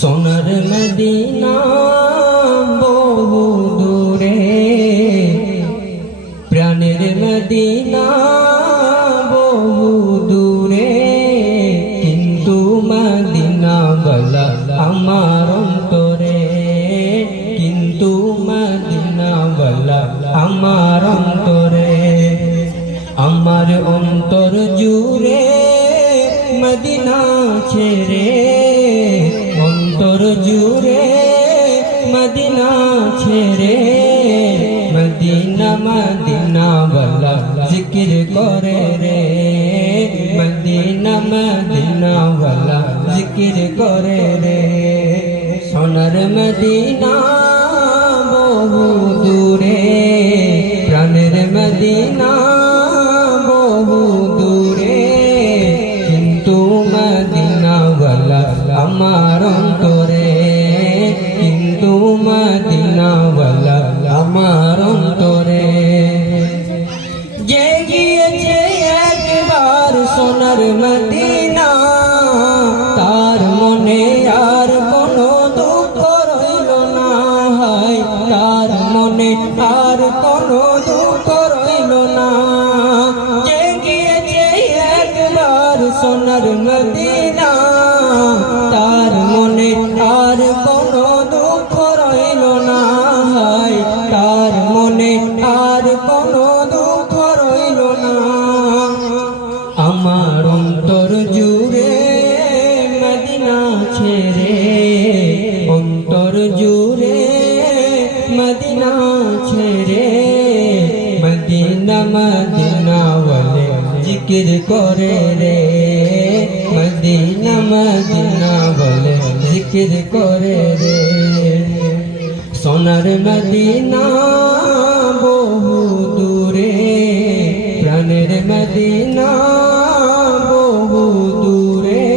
সোনার মদিনা বহু দূরে, প্রাণের মদিনা বহু দূরে, কিন্তু মদিনা ওয়ালা আমার অন্তরে, কিন্তু মদিনা ওয়ালা আমার অন্তরে। আমার অন্তর জুড়ে মদিনা ছেড়ে, অন্তর জুড়ে মদিনা ছেড়ে, মদিনা মদিনা ওয়ালা জিকির করে রে, মদিনা মদিনা ওয়ালা জিকির করে রে। সোনার মদিনা বহু দূরে, প্রাণের মদিনা বহু দূরে, কিন্তু মদিনা ওয়ালা আমার অন্তরে, কিন্তু মদিনা ওয়ালা আমার অন্তরে। যে গিয়েছে একবার সোনার মদিনা, তার মনে আর কোনো দুঃখ রইল না, হয় তার মনে আর কোনো দুঃখ রইল না। যে গিয়েছে একবার সোনার মদিনা, তার মনে আর কোনো দুঃখ রইল না, হয় তার মনে আর কোনো দুঃখ রইল না। আমার অন্তর জুড়ে মদিনা ছেড়ে, অন্তর জুড়ে মদিনা ছেড়ে, মদিনা মদিনা ওয়ালে জিকির করে রে, মদিনা মদিনা ওয়ালে জিকির করে রে। সোনার মদিনা বহু দূরে, প্রাণের মদিনা বহু দূরে,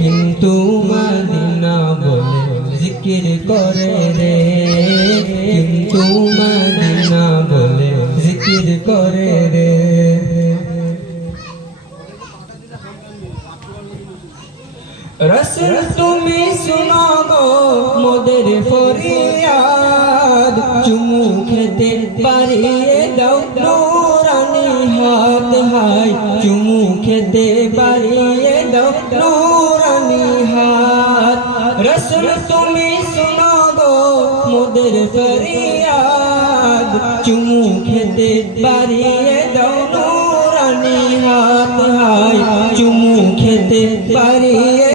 কিন্তু মদিনা বলে জিকির করে রে, কিন্তু মদিনা বলে জিকির করে রে। রসুল তুমি শুনো গো মোদের ফরিয়াদ, চুমু খেতে পারিয়ে দাও নূরানি হাত, হাই চুমু খেতে পারিয়ে দাও নূরানি হাত। রসুল তুমি শুনো গো মোদের ফরিয়াদ, চুমু খেতে পারিয়ে দাও নূরানি হাত, হাই চুমু খেতে পারিয়ে